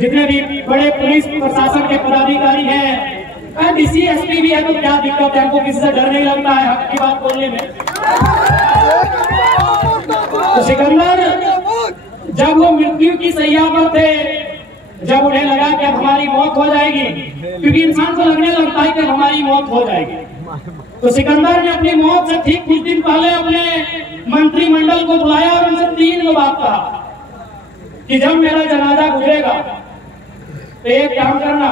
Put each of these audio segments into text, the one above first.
जितने भी बड़े पुलिस प्रशासन के पदाधिकारी हैं, डीसी एसपी भी है, तो क्या दिक्कत है? हमको किसी से डर नहीं लगता है हक की बात बोलने में। तो सिकंदर जब वो मृत्यु की सैया पर थे, जब उन्हें लगा कि अब हमारी मौत हो जाएगी, क्योंकि इंसान को लगने लगता है कि हमारी मौत हो जाएगी, तो सिकंदर ने अपनी मौत से ठीक कुछ दिन पहले अपने मंत्रिमंडल को बुलाया और उनसे 3 बात कहा कि जब मेरा जनाजा गुजरेगा तो एक काम करना,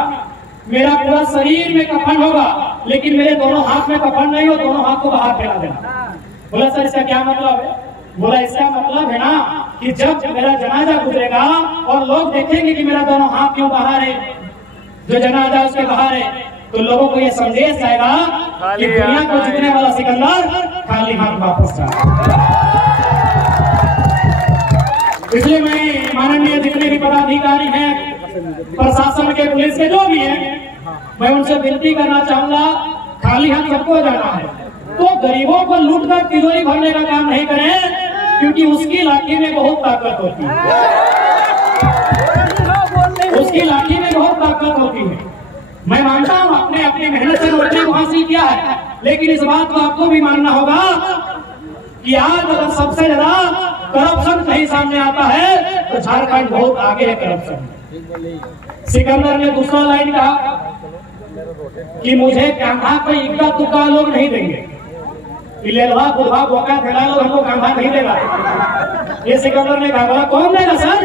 मेरा पूरा शरीर में कफन होगा, लेकिन मेरे दोनों हाथ में कफन नहीं हो, दोनों हाथ को बाहर फैला देना। बोला सर इसका क्या मतलब है? बोला इसका मतलब है ना कि जब मेरा जनाजा गुजरेगा और लोग देखेंगे कि मेरा दोनों हाथ क्यों बाहर है, जो जनाजा उसके बाहर है, तो लोगों को ये संदेश जाएगा कि दुनिया को जीतने वाला सिकंदर खाली हाथ वापस जाए। इसलिए मैं माननीय जितने भी पदाधिकारी हैं, प्रशासन के, पुलिस के, जो भी हैं, मैं उनसे विनती करना चाहूंगा, खाली हाथ सबको जाना है, तो गरीबों को लूटकर तिजोरी भरने का काम नहीं करें, क्योंकि उसकी लाठी में बहुत ताकत होती है, उसकी लाठी में बहुत ताकत होती है। मैं मानता हूँ अपने अपनी मेहनत से नौकरी को हासिल किया है, लेकिन इस बात को आपको भी मानना होगा कि आज अगर सबसे ज्यादा करप्शन कहीं सामने आता है तो झारखंड बहुत आगे है करप्शन। सिकंदर ने दूसरा लाइन कहा कि मुझे कांधा पे इक्का तुक्का लोग नहीं देंगे, लेलवा बुढ़वा बोका ठेला लोग हमको कांधा नहीं देगा। ये सिकंदर ने कहा। बोला कौन देगा सर?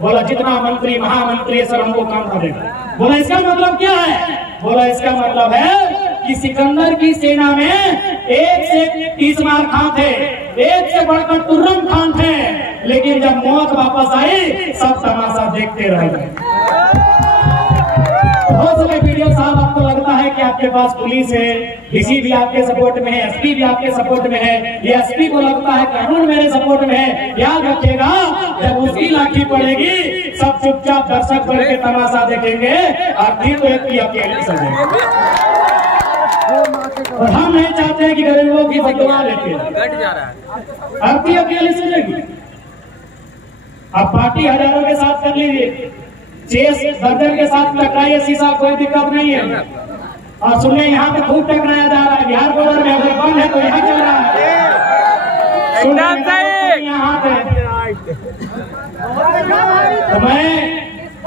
बोला जितना मंत्री महामंत्री है सब हमको कांधा देगा। बोला इसका मतलब क्या है? बोला इसका मतलब है कि सिकंदर की सेना में 1 से 30 मार खां थे, 1 से बढ़कर तुर्रम खान थे, लेकिन जब मौत वापस आई सब तमाशा देखते रह गए। हो सके वीडियो साहब आपको लगता है कि आपके पास पुलिस है, डीसी भी आपके सपोर्ट में है, एसपी भी आपके सपोर्ट में है, ये एसपी को लगता है कानून मेरे सपोर्ट में है। याद रखिएगा जब उसकी लाठी पड़ेगी सब चुपचाप दर्शक बन के तमाशा देखेंगे और फिर तो एक अकेले सजेंगे। और हम नहीं चाहते कि गरीबों की बदवा लेके आरती अकेले सजेगी। अब पार्टी हजारों के साथ कर लीजिए, चेस दर्जन के साथ टकराइए, शीशा कोई दिक्कत नहीं है। और सुनिए यहाँ पे खूब टकराया जा रहा है, बिहार बॉर्डर में अगर बंद है तो यहाँ चल रहा है, यहाँ पे। तो मैं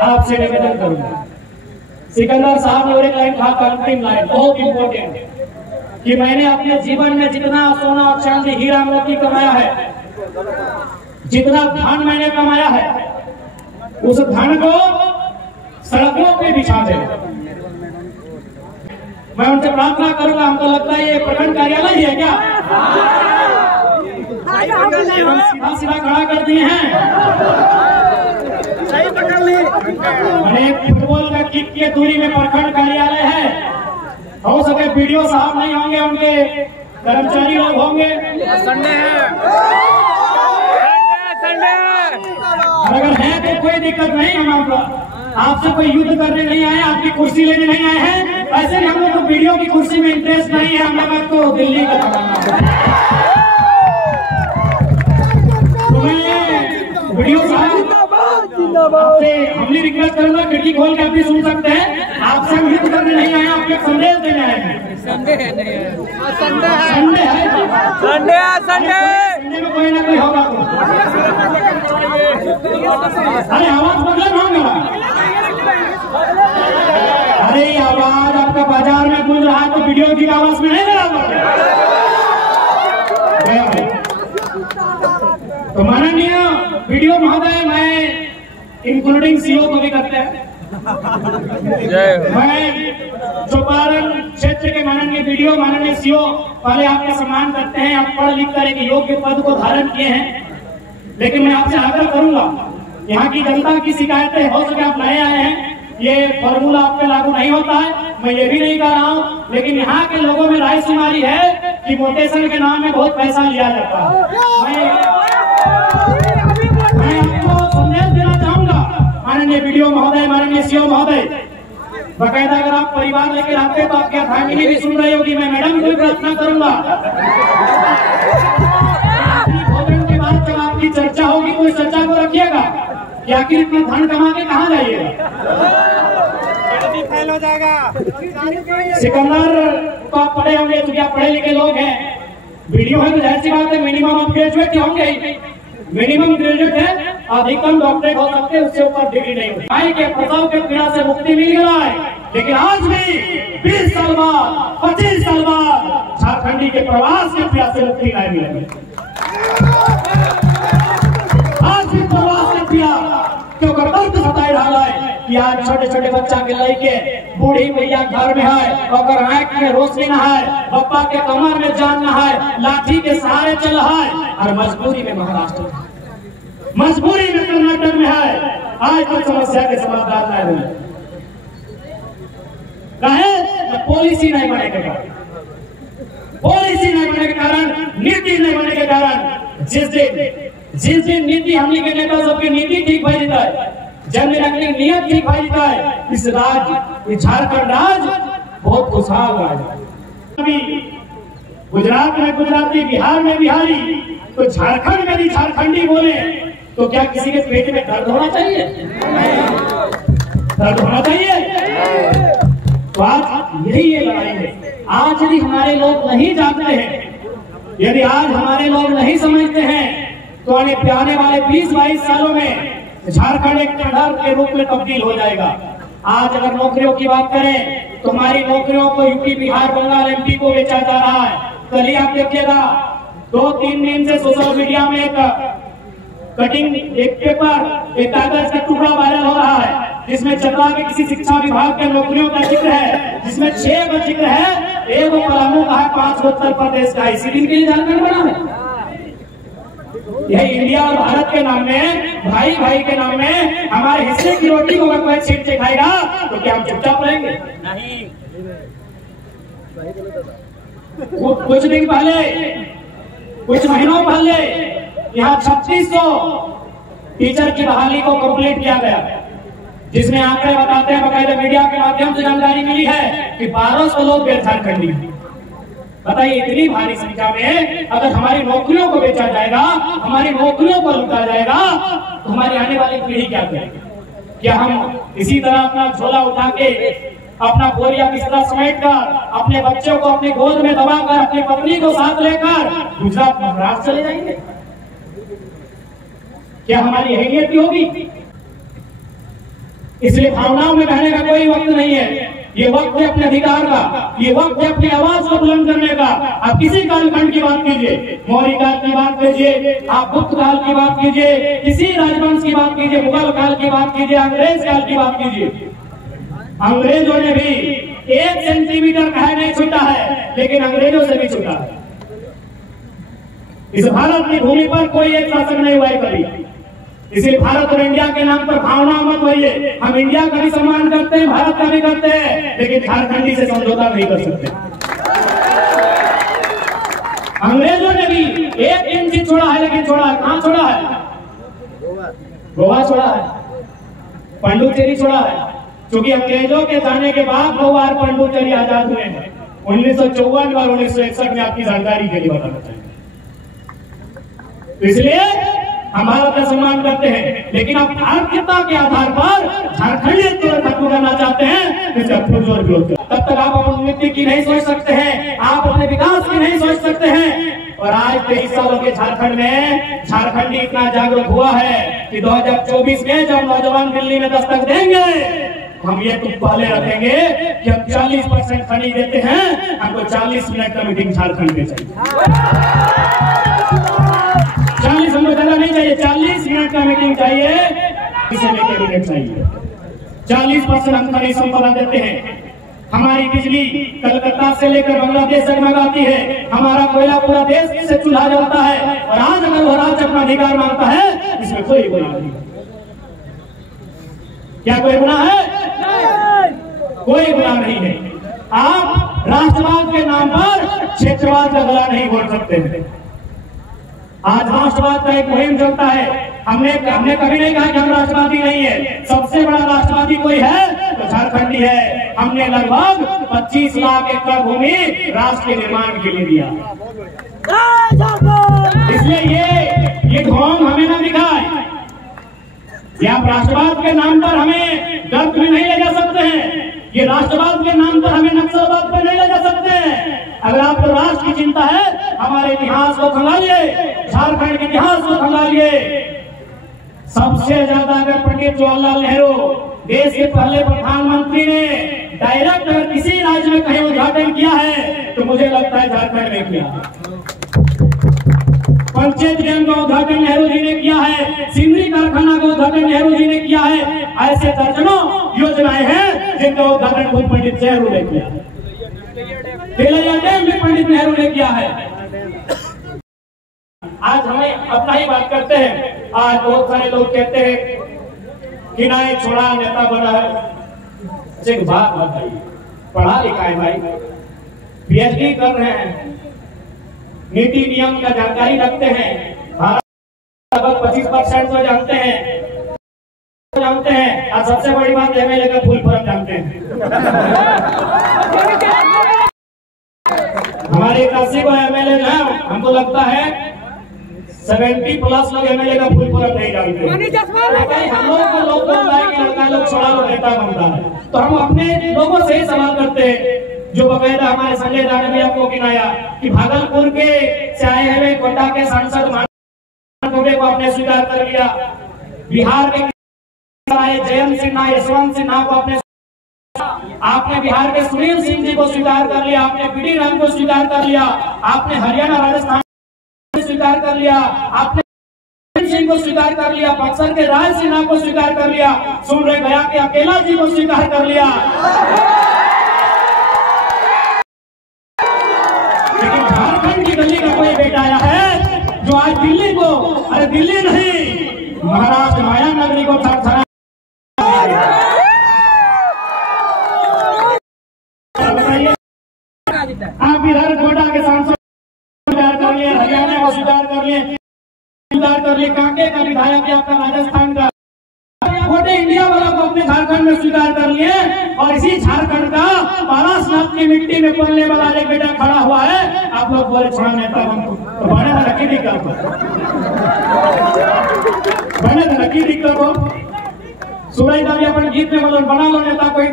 आपसे निवेदन करूंगा, सिकंदर साहब ने और एक लाइन कहा, अंतिम लाइन बहुत इंपॉर्टेंट, कि मैंने अपने जीवन में जितना सोना और चांदी हीरा मोती कमाया है, जितना धन मैंने कमाया है, उस धन को सड़कों पे बिछा दे। मैं उनसे प्रार्थना करूंगा, हमको लगता है ये प्रखंड कार्यालय ही है क्या? सीधा सीधा खड़ा कर दिए हैं। फुटबॉल का किक की दूरी में प्रखंड कार्यालय है। हो सके वीडियो साहब नहीं होंगे, उनके कर्मचारी लोग होंगे। संडे है, अगर है तो कोई दिक्कत नहीं। हम आपसे कोई युद्ध करने नहीं आए, आपकी कुर्सी लेने नहीं आए हैं। ऐसे हम लोग को वीडियो की कुर्सी में इंटरेस्ट नहीं है, हम लोग तो दिल्ली का वीडियो आपसे हमने रिक्वेस्ट करूंगा, खिड़की खोल के आप भी सुन सकते हैं। आपसे हम युद्ध करने नहीं आए, आप एक संदेश देने आए हैं। संडे है, संडे में कोई ना कोई होगा। अरे आवाज बदले होगा। अरे आवाज आपका बाजार में गूंज रहा है तो वीडियो की आवाज में नहीं बराबर। तो माननीय वीडियो महोदय, मैं इंक्लूडिंग सीओ को भी करते हैं, मैं चौपारण क्षेत्र के माननीय वीडियो, माननीय सीओ पहले आपका सम्मान करते हैं। आप पढ़ लिख कर एक योग्य पद को धारण किए हैं, लेकिन मैं आपसे आग्रह करूंगा, यहाँ की जनता की शिकायतें हो सके आप नए आए हैं, ये फॉर्मूला आप पे लागू नहीं होता है, मैं ये भी नहीं कर रहा हूँ, लेकिन यहाँ के लोगों में राय शुमारी है कि मोटेशन के नाम में बहुत पैसा लिया जाता है। मैं आपको संदेश देना चाहूंगा, माननीय वीडियो महोदय, माननीय सीओ महोदय, बकायदा अगर आप परिवार लेकर आते तो आपकी फैमिली भी सुन रही होगी। मैं मैडम को भी प्रार्थना करूंगा, भोजन के बाद जब आपकी चर्चा होगी तो इस चर्चा को रखिएगा कि आखिर इतना धन कमा के कहाँ जाइएगा? फेल हो जाएगा। सिकंदर तो आप पढ़े होंगे, क्योंकि आप पढ़े लिखे लोग हैं। वीडियो है तो जाहिर सी बात है मिनिमम आप ग्रेजुएट होंगे ही। मिनिमम ग्रेजुएट है, अधिकतम डॉक्टरेट हो सकते हैं, उससे ऊपर डिग्री नहीं होती। माई के प्रसव के पीड़ा से मुक्ति मिल गया है, लेकिन आज भी 20 साल बाद 25 साल बाद झारखंडी के प्रवास के पीड़ा से मुक्ति नहीं मिलेगी। आज भी प्रवास के पीड़ा क्योंकि दर्द सताए रहा है कि आज छोटे छोटे बच्चा के लड़के बूढ़ी मैया घर में है, और आंख में रोशनी न है, पप्पा के कमर में जान न है, लाठी के सहारे चल रहा है, और मजबूरी में महाराष्ट्र में, मजबूरी में कर्नाटक में है। आज तक समस्या के समाधान नहीं हुए। पॉलिसी नहीं बने के कारण, पॉलिसी नहीं बने के कारण, नीति नहीं बने के कारण, जिस दिन नीति हमने के नेता सबकी नीति ठीक भाई देता है, जब मेरा नियत ठीक भाई देता है, इस राज्य, इस झारखंड राज्य बहुत खुशहाल राज्य। गुजरात में गुजराती, बिहार में बिहारी, तो झारखंड में भी झारखंडी बोले तो क्या किसी के पेट में दर्द होना चाहिए? दर्द होना चाहिए। तो आज यही ये लड़ाई है। आज यदि हमारे लोग नहीं जानते हैं, यदि आज हमारे लोग नहीं समझते हैं, तो आने वाले 20-22 सालों में झारखंड एक खंडहर के रूप में तब्दील हो जाएगा। आज अगर नौकरियों की बात करें तो हमारी नौकरियों को यूपी, बिहार, बंगाल, एमपी को बेचा जा रहा है। कल ही आप देखिएगा 2-3 दिन से सोशल मीडिया में एक कटिंग, एक पेपर, एक कागज का टुकड़ा वायरल हो रहा है, जिसमें चतरा के किसी शिक्षा विभाग के नौकरियों का जिक्र है, जिसमें 6 का जिक्र है, 1 पलामू का है, 5 उत्तर प्रदेश का। इसी दिन के लिए झारखंड बना है। यह इंडिया और भारत के नाम में, भाई भाई के नाम में हमारे हिस्से की रोटी को अगर कोई छीन के खाएगा तो क्या हम चुपचाप रहेंगे? नहीं। कुछ दिन पहले, कुछ महीनों पहले यहाँ 3600 टीचर की बहाली को कंप्लीट किया गया, जिसमें आंकड़े बताते हैं, बकायदा मीडिया के माध्यम से जानकारी मिली है कि 1200 लोग गैर झारखंडी। बताइए, इतनी भारी संख्या में अगर हमारी नौकरियों को बेचा जाएगा, हमारी नौकरियों को लूटा जाएगा, तो हमारी आने वाली पीढ़ी क्या करेगी? क्या हम इसी तरह अपना झोला उठा के, अपना बोरिया बिस्तरा समेट कर, अपने बच्चों को अपनी गोद में दबाकर, अपनी पत्नी को साथ लेकर गुजरात, महाराष्ट्र चले जाएंगे? क्या हमारी यही नियति होगी? इसलिए भावनाओं में बहने का कोई वक्त नहीं है। ये वक्त है अपने अधिकार का, ये वक्त है अपनी आवाज को बुलंद करने का। आप किसी कालखंड की बात कीजिए, मौर्य काल की बात कीजिए, आप गुप्त काल की बात कीजिए, किसी राजवंश की बात कीजिए, मुगल काल की बात कीजिए, अंग्रेज काल की बात कीजिए, अंग्रेजों ने भी 1 सेंटीमीटर का नहीं छूटा है, लेकिन अंग्रेजों से भी छूटा है। इस भारत की भूमि पर कोई एक शासक नहीं हुआ है कभी। इसलिए भारत और इंडिया के नाम पर भावना मत होइए। हम इंडिया का भी सम्मान करते हैं, भारत का भी करते हैं, लेकिन झारखंडी से समझौता नहीं कर सकते। अंग्रेजों ने भी 1 इंच छोड़ा है, लेकिन छोड़ा है कहां? छोड़ा है गोवा छोड़ा है, पांडुचेरी छोड़ा है। क्योंकि अंग्रेजों के जाने के बाद 2 बार पांडुचेरी आजाद हुए हैं, 1954 और 1961 में। आपकी जानकारी के लिए बताना चाहिए। इसलिए हम भारत का सम्मान करते हैं, लेकिन आप भारतीयता के आधार पर झारखंडी खत्म करना चाहते हैं, इसका पुरजोर विरोध। तब तक आप अपनी उन्नति की नहीं सोच सकते हैं, आप अपने विकास की नहीं सोच सकते हैं। और आज 23 सालों के झारखंड में झारखंडी इतना जागरूक हुआ है कि 2024 में जब नौजवान दिल्ली में दस्तक देंगे, हम ये तो पहले रखेंगे कि हम 40% खनिज देते हैं, हमको 40 मिनट का मीटिंग झारखंड में चाहिए। 40 हमको ज्यादा नहीं चाहिए, 40 मिनट का मीटिंग चाहिए, इसे लेके मिनट चाहिए। 40% हम खनिज संपदा देते हैं। हमारी बिजली कलकत्ता से लेकर बांग्लादेश तक मंगाती है, हमारा कोयला पूरा देश से चूल्हा जलता है। और आज अगर वो राज्य अपना अधिकार मांगता है, इसमें कोई गुनाह नहीं। क्या कोई गुनाह है? कोई गुनाह नहीं है। आप राष्ट्रवाद के नाम पर क्षेत्रवाद का गला नहीं घोट सकते हैं। आज राष्ट्रवाद का एक मुहिम चलता है। हमने कभी नहीं कहा कि हम राष्ट्रवादी नहीं है। सबसे बड़ा राष्ट्रवादी कोई है तो झारखंडी है। हमने लगभग 25 लाख एकड़ भूमि राष्ट्र के निर्माण के लिए दिया। इसलिए ये ढोंग हमें ना दिखाए, या आप राष्ट्रवाद के नाम पर हमें गर्त में नहीं ले जा सकते हैं। ये राष्ट्रवाद के नाम पर हमें नक्सलवाद पर नहीं ले जा सकते हैं। अगर आपको राष्ट्र की चिंता है, हमारे इतिहास को खंगालिए, झारखंड के इतिहास को खंगालिए। सबसे ज्यादा अगर पंडित जवाहरलाल नेहरू देश के पहले प्रधानमंत्री ने डायरेक्ट अगर किसी राज्य में कहीं उद्घाटन किया है तो मुझे लगता है झारखंड में किया। पंचायत डैम का उद्घाटन नेहरू जी ने किया है, सिंदरी कारखाना का उद्घाटन नेहरू जी ने किया है। ऐसे दर्जनों योजनाएं हैं जिनका उद्घाटन खुद पंडित नेहरू ने किया। तेलैया डैम भी पंडित नेहरू ने किया है। आज हमें अपना ही बात करते हैं। आज बहुत सारे लोग कहते हैं कि ना छोड़ा नेता बना है। एक बात बताइए, पढ़ा लिखा है भाई, पीएचडी कर रहे हैं, नीति नियम का जानकारी रखते हैं, लगभग 25% तो जानते हैं और सबसे बड़ी बात एमएलए का फुल फॉर्म जानते हैं। हमारे 80 को एमएलए जो है, हमको लगता है 70+ लोग एमएलए का फुल फॉर्म नहीं जानते। हम लोग को लोग लड़का लोग छोड़ा लो नेता बनता है। तो हम अपने लोगों से ही सवाल करते हैं, जो बकायदा हमारे संजय दाने भी आपको गिनाया कि भागलपुर के से आए हुए कोटा के सांसद को आपने स्वीकार कर लिया, बिहार के जयंत सिन्हा, यशवंत सिन्हा को आपने बिहार के सुनील सिंह जी को स्वीकार कर लिया, आपने पीडी राम को स्वीकार कर लिया, आपने हरियाणा राजस्थान को स्वीकार कर लिया, आपने सिंह को स्वीकार कर लिया, बक्सर के राय सिन्हा को स्वीकार कर लिया, सुन रहे गया के अकेला जी को स्वीकार कर लिया। लेकिन झारखंड की गली का कोई बेटा आया है जो आज दिल्ली को, अरे दिल्ली नहीं, महाराष्ट्र माया नगरी को थरथरा। आप इधर कोटा के सांसद स्वीकार कर लिए, हरियाणा को स्वीकार कर लिए, कांके का विधायक है आपका राजस्थान का, वोटे इंडिया वाला को अपने झारखंड में स्वीकार कर लिए। और इसी झारखंड का पारासनाथ की मिट्टी में पलने वाला एक बेटा खड़ा हुआ है। आप लोग बोले छोड़ा नेता बनू तो बने तो नक्की दिक्कत हो। सुनाई दावी अपन गीत में मतलब बना लो नेता कोई।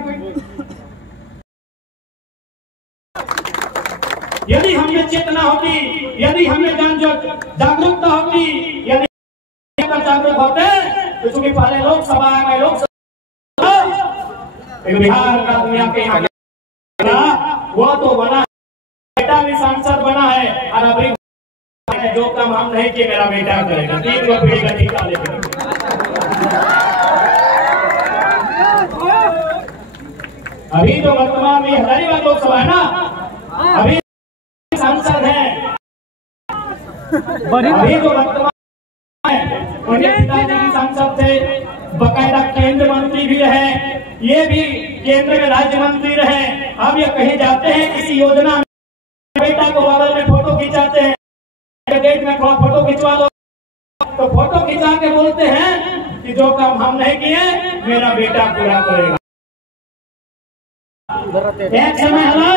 यदि हमें चेतना होती, यदि हमें जागरूकता होती, यदि जागरूक होते तो चूंकि पहले लोकसभा में बिहार का दुनिया के यहाँ वो तो बना, बेटा भी सांसद बना है और अभी जो काम हम नहीं किए मेरा बेटा करेगा, 3 को पीढ़ी का टीका लेकर। अभी तो वर्तमान में हजारीबाग लोकसभा है ना, अभी सांसद है, अभी तो वर्तमान उनके पिताजी भी सांसद थे, बकायदा केंद्र मंत्री भी रहे, ये भी केंद्र में राज्य मंत्री रहे। अब ये कहीं जाते हैं किसी योजना में, बेटा को बगल में फोटो खिंचाते हैं, गेट में थोड़ा फोटो खिंचवा लो, तो फोटो खिंचा के बोलते हैं कि जो काम हम नहीं किए मेरा बेटा पूरा करेगा। एक समय है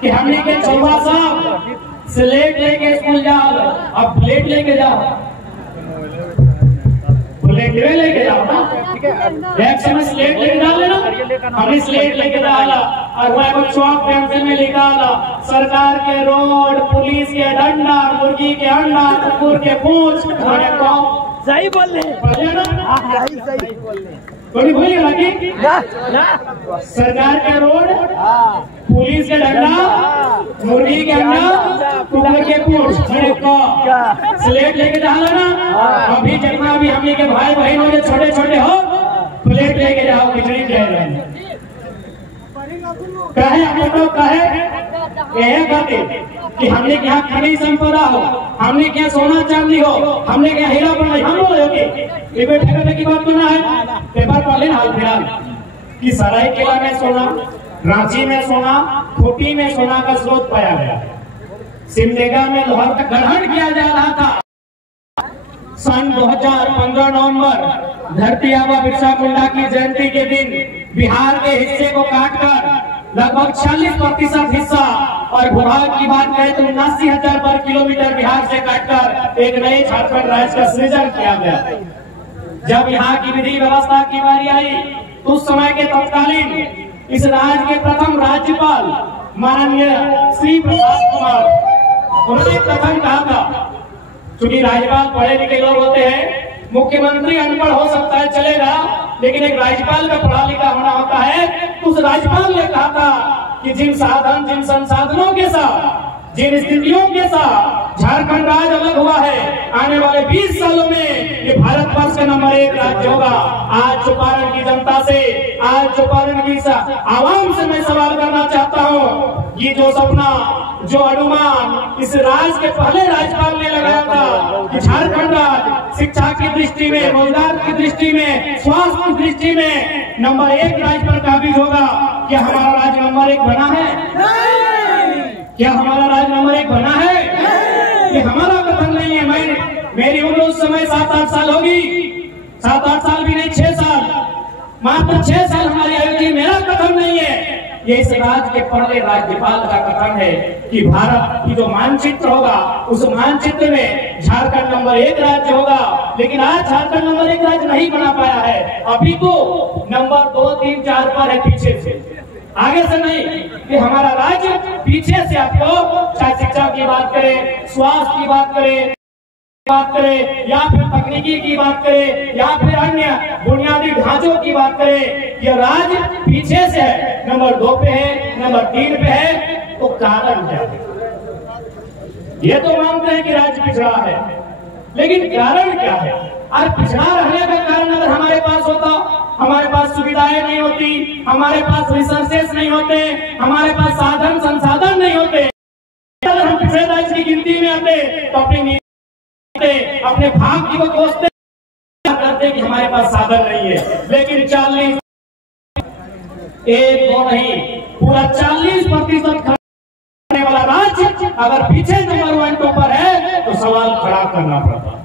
कि हमने के चौबा साहब स्लेट लेके स्कूल जाओ, अब प्लेट लेके जाओ, लेके जाओ ना, एक समय स्लेट लेके डाल लेना, हमने स्लेट लेके डाला और वह को चौक पेंसिल में लिखा सरकार के रोड, पुलिस के डंडा, मुर्गी के अंडा, कुकुर के पूंछ, सही बोल रहे ना, सही बोल रहे, थोड़ी भूलिए बाकी सरकार के रोड, पुलिस के डंडा, मुर्गी के अंडा, कुकुर के पूंछ, स्लेट लेके डालो ना। अभी जितना भी हमने के भाई बहनों के छोटे छोटे हो, प्लेट लेके जाओ, खिचड़ी कहे हम लोग कहे कि हमने क्या खनिज संपदा हो, हमने क्या सोना चांदी हो, हमने क्या हीरा बनाई, हम बोलोगे ठेके की बात करना है। पेपर पढ़ लेना हाल फिलहाल कि सरायकेला में सोना, रांची में सोना, खूंटी में सोना का स्रोत पाया गया, सिमडेगा में लोहा का ग्रहण किया जा रहा था। सन 2015 नवंबर धरती आबा बिरसा मुंडा की जयंती के दिन बिहार के हिस्से को काटकर लगभग 40% हिस्सा और भूभाग की बात करें तो 79,000 वर्ग किलोमीटर बिहार से काटकर एक नए झारखंड राज्य का सृजन किया गया। जब यहाँ की विधि व्यवस्था की बारी आई तो उस समय के तत्कालीन इस राज्य के प्रथम राज्यपाल माननीय श्री प्रसाद कुमार, उन्होंने प्रथम कहा था, चूंकि राज्यपाल पढ़े लिखे लोग होते हैं, मुख्यमंत्री अनपढ़ हो सकता है चलेगा, लेकिन एक राज्यपाल का पढ़ा लिखा होना होता है। तो उस राज्यपाल ने कहा था कि जिन संसाधनों के साथ, जिन स्थितियों के साथ झारखंड राज्य अलग हुआ है, आने वाले 20 सालों में ये भारत वर्ष का नंबर 1 राज्य होगा। आज चंपारण की जनता से, आज चंपारण की आवाम से मैं सवाल करना चाहता हूँ, ये जो सपना, जो अनुमान इस राज्य के पहले राज्यपाल ने लगाया था कि झारखंड राज्य शिक्षा की दृष्टि में, रोजगार की दृष्टि में, स्वास्थ्य की दृष्टि में नंबर 1 राज्य पर काबिज होगा, क्या हमारा राज्य नंबर 1 बना है? क्या हमारा राज्य नंबर 1 बना है? ये हमारा कथन नहीं है। मेरी उम्र उस समय 7-8 साल होगी, 7-8 साल भी नहीं, 6 साल, मात्र 6 साल हमारी आयु थी। मेरा कथन नहीं है, ये इस राज्य के पहले राज्यपाल का कथन है कि भारत की जो मानचित्र होगा, उस मानचित्र में झारखंड नंबर 1 राज्य होगा। लेकिन आज झारखंड नंबर 1 राज्य नहीं बना पाया है, अभी तो नंबर 2, 3, 4 पर है, पीछे से, आगे से नहीं। कि हमारा राज्य पीछे से, आपको चाहे शिक्षा की बात करें, स्वास्थ्य की बात करें, या फिर तकनीकी की बात करें, या फिर अन्य बुनियादी ढांचों की बात करें, यह राज्य पीछे से है, नंबर 2 पे है, नंबर 3 पे है। तो कारण क्या है? ये तो मानते हैं कि राज्य पिछड़ा है, लेकिन कारण क्या है? और पिछड़ा रहने का कारण अगर हमारे पास होता, हमारे पास सुविधाएं नहीं होती, हमारे पास रिसोर्सेस नहीं होते, हमारे पास साधन संसाधन नहीं होते, अगर हम पिछड़े राज्य की गिनती में आते तो अपने भाग्य को कोसते करते कि हमारे पास साधन नहीं है। लेकिन 40, 1-2 नहीं, पूरा 40% करने वाला राज्य अगर पीछे नंबर 1-2 पर है तो सवाल खड़ा करना पड़ता है,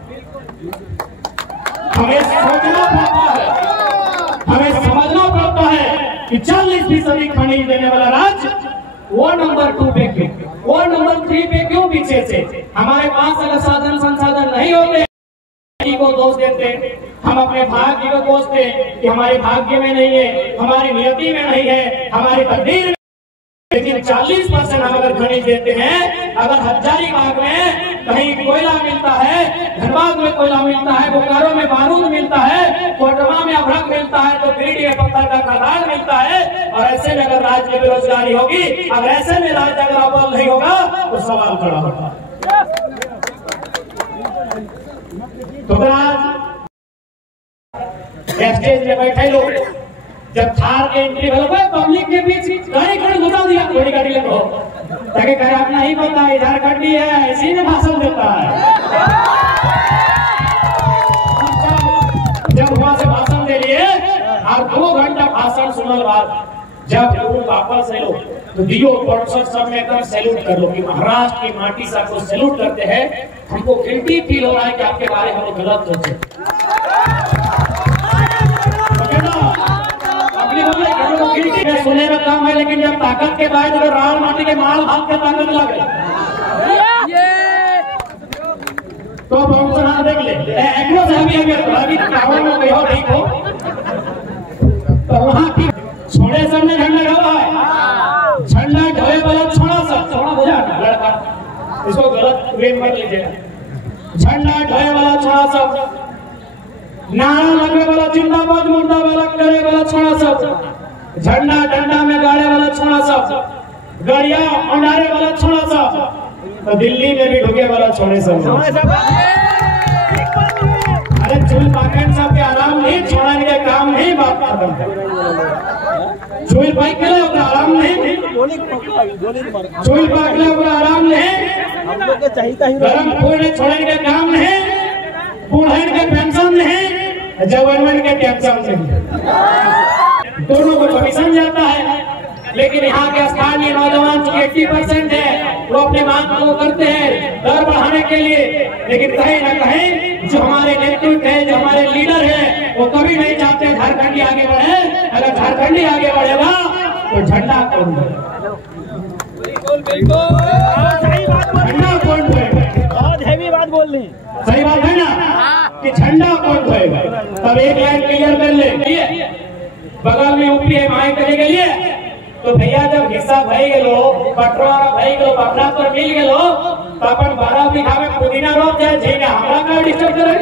हमें सोचना पड़ता है, हमें समझना पड़ता है कि 40% खनिज देने वाला राज्य वो नंबर 2 पे क्यों, वो नंबर 3 पे क्यों पीछे से? हमारे पास अगर साधन संसाधन नहीं होते को दोष देते, हम अपने भाग्य को कोसते कि हमारे भाग्य में नहीं है, हमारी नियति में नहीं है, हमारी तकदीर में। लेकिन 40% हम अगर खनिज देते हैं, अगर हजारीबाग में कहीं कोयला मिलता है, धनबाद में कोयला मिलता है, बोकारो में बारूद मिलता है, कोटवा में अभ्रक मिलता है, तो गिरिडीह में पत्थर का खदान मिलता है, और ऐसे में अगर राज्य में बेरोजगारी होगी, अगर ऐसे में राज्य अगर अव्वल नहीं होगा तो सवाल खड़ा होगा। तो स्टेज में बैठे लोग जब थार के एंट्री पब्लिक के बीच गाड़ी खड़ी घुसा दिया, बड़ी गाड़ी लगो ताकि कहे अपना ही पता है, झारखंडी है, इसी में भाषण देता है। जब वहां से भाषण दे लिए और 2 घंटा भाषण सुनने बाद जब वापस से लोग तो दियो पर्सन सब में एकदम सैल्यूट कर लो कि महाराष्ट्र की माटी से आपको सैल्यूट करते हैं। हमको गिल्टी फील हो रहा है कि आपके बारे में हम गलत सोचे, सुने में कम है, लेकिन जब ताकत के बाद अगर राल माटी के माल हाथ के ताकत लगे तो बहुत देख ले अभी ठीक हो तो वहाँ ठीक छोड़े सामने झंडा ढोला है, झंडा ढोए वाला छोड़ा सब छोड़ा बुझा लड़का, इसको गलत वे मत लीजिएगा। झंडा ढोए वाला छोड़ा सब, नारा लगने वाला जिंदाबाद मुर्दाबाद करे वाला छोड़ा सब, झंडा डंडा में गाड़े वाला छोड़ा सब, गड़िया अंडारे वाला छोड़ा सब, तो दिल्ली में भी ढुके वाला छोड़े सब। अरे चुल पाखंड सब के आराम नहीं, छोड़ने के काम नहीं, बात चुल पाई के लिए आराम नहीं, चुल पाखले आराम नहीं, गरम पूरे छोड़ने के काम नहीं, बूढ़न के पेंशन नहीं, जवान के टेंशन नहीं, दोनों को कमीशन जाता है। लेकिन यहाँ के स्थानीय नौजवान जो 80% है वो अपने मांग को करते हैं दर बढ़ाने के लिए, लेकिन कहीं न कहीं जो हमारे नेतृत्व है, जो हमारे लीडर है, वो कभी नहीं चाहते झारखंडी आगे बढ़े। अगर झारखंडी आगे बढ़ेगा तो झंडा कौन झंडा कौन ढोएगा? बहुत हैवी बात बोल रही, सही बात है ना कि झंडा कौन ढोएगा? तब एक लाइन क्लियर कर ले, बगल में यूपी है माए चले गए तो भैया जब हिस्सा भई गेलो, बंटवारा भई गेलो, बकरा तो मिल गेलो, तो अपन 12 बीघा में पुदीना रोप जाए, झींगा हमरा का डिस्टर्ब करे।